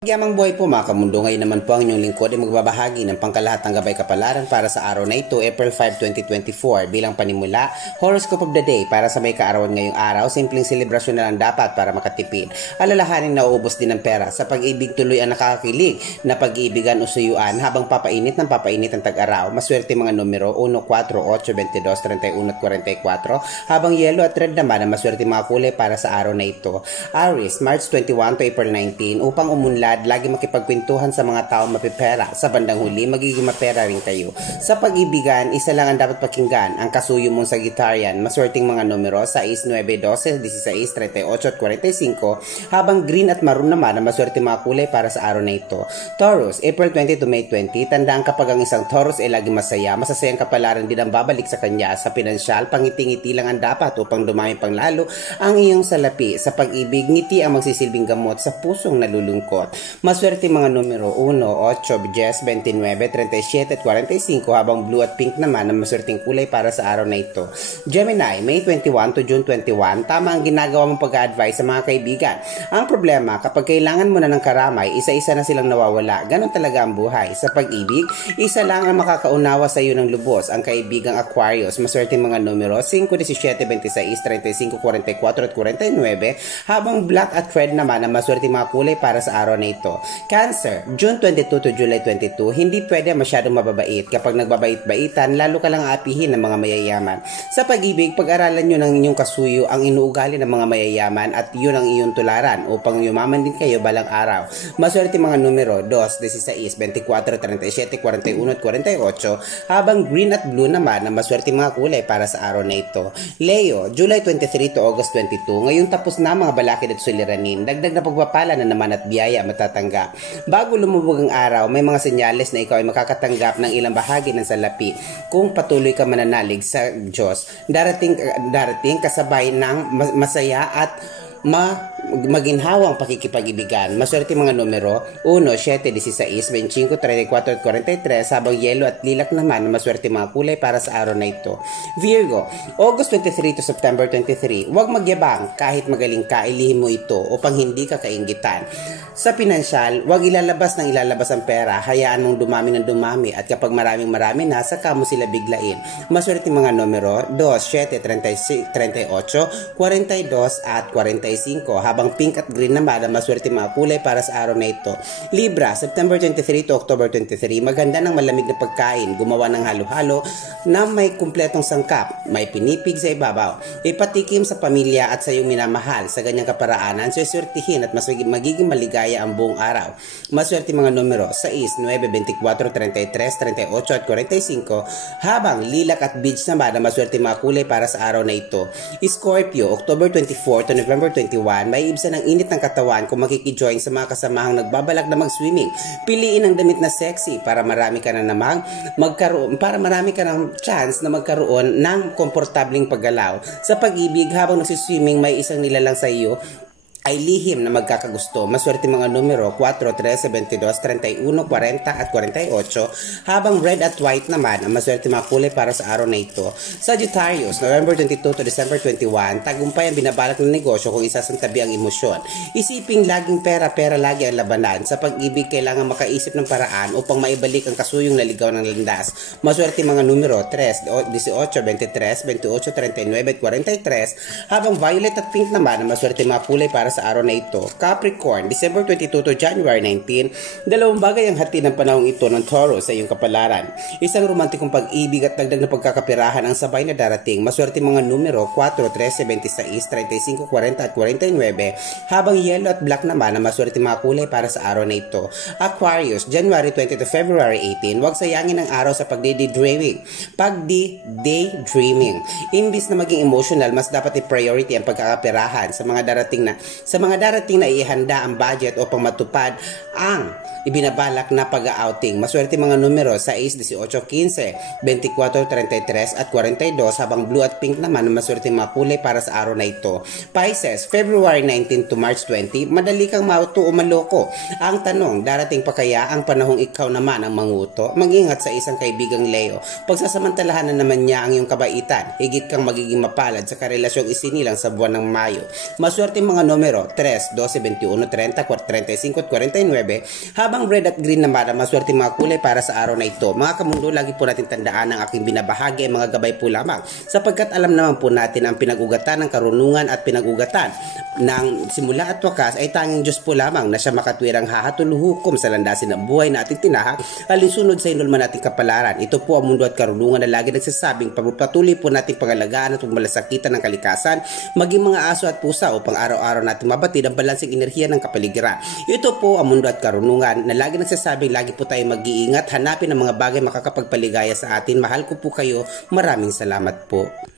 Yamang buhay po mga kamundo, ngayon naman po ang inyong lingkod ay magbabahagi ng pangkalahatang gabay kapalaran para sa araw na ito, April 5, 2024. Bilang panimula, horoscope of the day para sa may kaarawan ngayong araw, simpleng selebrasyon na lang dapat para makatipid. Alalahanin na uubos din ng pera, sa pag-ibig tuloy ang nakakakilig na pag-iibigan o suyuan habang papainit ang tag-araw. Maswerte mga numero 1, 4, 8, 22, 31 at 44, habang yellow at red naman ang maswerte mga kulay para sa araw na ito. Aries, March 21 to April 19, upang umunlad lagi makipagkwentuhan sa mga taong mapipera. Sa bandang huli, magiging mapera rin kayo. Sa pag-ibigan, isa lang ang dapat pakinggan, ang kasuyo mong Sagittarian. Maswerteng mga numero 6, 9, 12, 16, 38 at 45, habang green at maroon naman ang maswerteng mga kulay para sa araw na ito. Taurus, April 20 to May 20, tandaan kapag ang isang Taurus ay lagi masaya, masasayang kapalaran din ang babalik sa kanya. Sa pinansyal, pangiti-ngiti lang ang dapat upang dumami pang lalo ang iyong salapi. Sa pag-ibig, ngiti ang magsisilbing gamot sa pusong nalulungkot. Maswerte mga numero 1, 8, 10, 29, 37 at 45, habang blue at pink naman ang maswerteng kulay para sa araw na ito. Gemini, May 21 to June 21, tama ang ginagawa mong pag-advise sa mga kaibigan. Ang problema, kapag kailangan mo na ng karamay, isa-isa na silang nawawala. Ganon talaga ang buhay. Sa pag-ibig, isa lang ang makakaunawa sa iyo ng lubos, ang kaibigang Aquarius. Maswerte mga numero 5, 17, 26, 35, 44 at 49, habang black at red naman ang maswerte mga kulay para sa araw na ito. Cancer, June 22 to July 22, hindi pwede masyadong mababait. Kapag nagbabait-baitan, lalo ka lang aapihin ng mga mayayaman. Sa pag-ibig, pag-aralan nyo ng inyong kasuyo ang inuugali ng mga mayayaman at yun ang iyong tularan upang yumaman din kayo balang araw. Maswerte mga numero 2, 16, 24, 37, 41 at 48, habang green at blue naman ang maswerte mga kulay para sa araw na ito. Leo, July 23 to August 22, ngayon tapos na mga balakid at suliranin. Dagdag na pagpapala na naman at biyaya matatanggap. Bago lumubog ang araw, may mga senyales na ikaw ay makakatanggap ng ilang bahagi ng salapi. Kung patuloy ka mananalig sa Diyos, darating kasabay ng masaya at maginhawang pakikipag-ibigan. Maswerte mga numero 1, 7, 16, 25, 34 at 43, habang yellow at lilac naman na maswerte mga kulay para sa araw na ito. Virgo, August 23 to September 23, huwag magyabang, kahit magaling ka, ilihim mo ito upang hindi ka kainggitan. Sa pinansyal, huwag ilalabas ang pera, hayaan mong dumami ng dumami, at kapag marami na, saka mo sila biglain. Maswerte mga numero 2, 7, 36, 38, 42 at 45, habang pink at green naman ang maswerte mga kulay para sa araw na ito. Libra, September 23 to October 23, maganda ng malamig na pagkain, gumawa ng halo-halo na may kumpletong sangkap, may pinipig sa ibabaw, ipatikim sa pamilya at sa iyong minamahal. Sa ganyang kaparaanan, suswertihin at mas magiging maligaya ang buong araw. Maswerte mga numero 6, 9, 24, 33, 38 at 45, habang lilac at beige naman ang maswerte mga kulay para sa araw na ito. Scorpio, October 24 to November 21, may ibsa ng init ng katawan kung makikijoin sa mga kasamahang nagbabalak na mag-swimming. Piliin ang damit na sexy para marami ka ng chance na magkaroon ng komportabling paggalaw. Sa pag-ibig, habang nagsiswimming, may isang nilalang sa iyo ay lihim na magkakagusto. Maswerte mga numero 4, 13, 22, 31, 40 at 48, habang red at white naman ang maswerte mga kulay para sa araw na ito. Sagittarius, November 22 to December 21, tagumpay ang binabalak ng negosyo kung isasantabi ang emosyon. Isiping laging pera lagi ang labanan. Sa pag-ibig, kailangan makaisip ng paraan upang maibalik ang kasuyong naligaw ng landas. Maswerte mga numero 3, 18, 23, 28, 39 at 43, habang violet at pink naman ang maswerte mga kulay para sa araw na ito. Capricorn, December 22 to January 19, dalawang bagay ang hati ng panahong ito ng Taurus sa iyong kapalaran. Isang romantikong pag-ibig at dagdag na pagkakapirahan ang sabay na darating. Maswerte mga numero 4, 13, 26, 35, 40 at 49, habang yellow at black naman ang maswerte mga kulay para sa araw na ito. Aquarius, January 20 to February 18, huwag sayangin ang araw sa pagdi-daydreaming. Imbis na maging emotional, mas dapat i-priority ang pagkakapirahan sa mga darating na ihanda ang budget upang matupad ang ibinabalak na pag-outing. Maswerte mga numero 6, 18, 15, 24, 33 at 42, habang blue at pink naman ang maswerte mga kulay para sa araw na ito. Pisces, February 19 to March 20, madali kang mauto o maloko. Ang tanong, darating pa kaya ang panahong ikaw naman ang manguto? Mag-ingat sa isang kaibigang Leo. Pagsasamantalahan na naman niya ang iyong kabaitan, higit kang magiging mapalad sa karelasyong isinilang sa buwan ng Mayo. Maswerte mga numero numero 3, 12, 21, 30, 35 at 49. Habang red at green naman ang maswerte mga kulay para sa araw na ito. Mga kamundo, lagi po natin tandaan ang aking binabahagi ay mga gabay po lamang. Sapagkat alam naman po natin ang pinag-ugatan ng karunungan at pinag-ugatan ng simula at wakas ay tanging Diyos po lamang na siya makatwirang hahatuluhukom sa landasin ng buhay na ating tinahak alinsunod sa inulman nating kapalaran. Ito po ang mundo at karunungan na lagi nagsasabing patuloy po nating pangalagaan at pagmalasakitan ng kalikasan, maging mga aso at pusa upang araw-araw nating mabatid ang balansing enerhiya ng kapaligiran. Ito po ang mundo at karunungan na lagi nagsasabing lagi po tayong mag-iingat, hanapin ang mga bagay makakapagpaligaya sa atin. Mahal ko po kayo. Maraming salamat po.